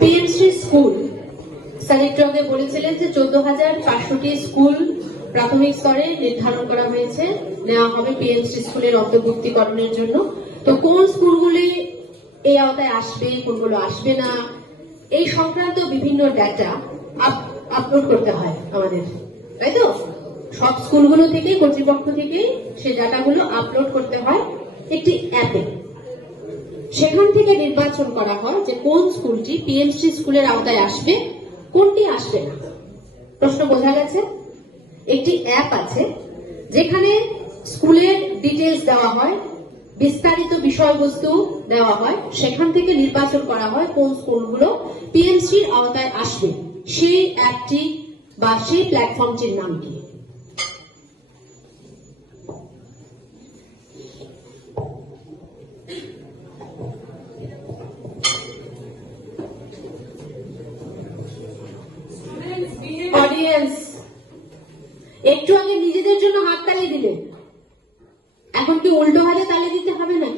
PMC school sir একটু আগে বলেছিলেন যে 14,500টি স্কুল প্রাথমিক স্তরে নির্ধারণ করা হয়েছে, নেওয়া হবে পিএমসি স্কুলের অন্তর্ভুক্তিকরণের জন্য। তো কোন স্কুলগুলি এই আওতায় আসবে, কোনগুলো আসবে না, এই সংক্রান্ত বিভিন্ন ডাটা আপলোড করতে হয় আমাদের, তাই তো? সব স্কুলগুলো থেকে, কর্তৃপক্ষ থেকে সেই ডাটাগুলো আপলোড করতে হয় একটি অ্যাপে। সেখান থেকে নির্বাচন করা হয় যে কোন স্কুলটি পিএমসি স্কুলের আওতায় আসবে, কোনটি আসবে না। প্রশ্ন বোঝা গেছে? একটি অ্যাপ আছে যেখানে স্কুলের ডিটেলস দেওয়া হয়, বিস্তারিত বিষয়বস্তু দেওয়া হয়, সেখান থেকে নির্বাচন করা হয় কোন স্কুলগুলো পিএমসির আওতায় আসবে। সেই অ্যাপটি বা সেই প্ল্যাটফর্মটির নাম কি? অডিয়েন্স একটু আগে নিজেদের জন্য হাততালি দিলে, এখন কি উল্টো হাতে তালি দিতে হবে না?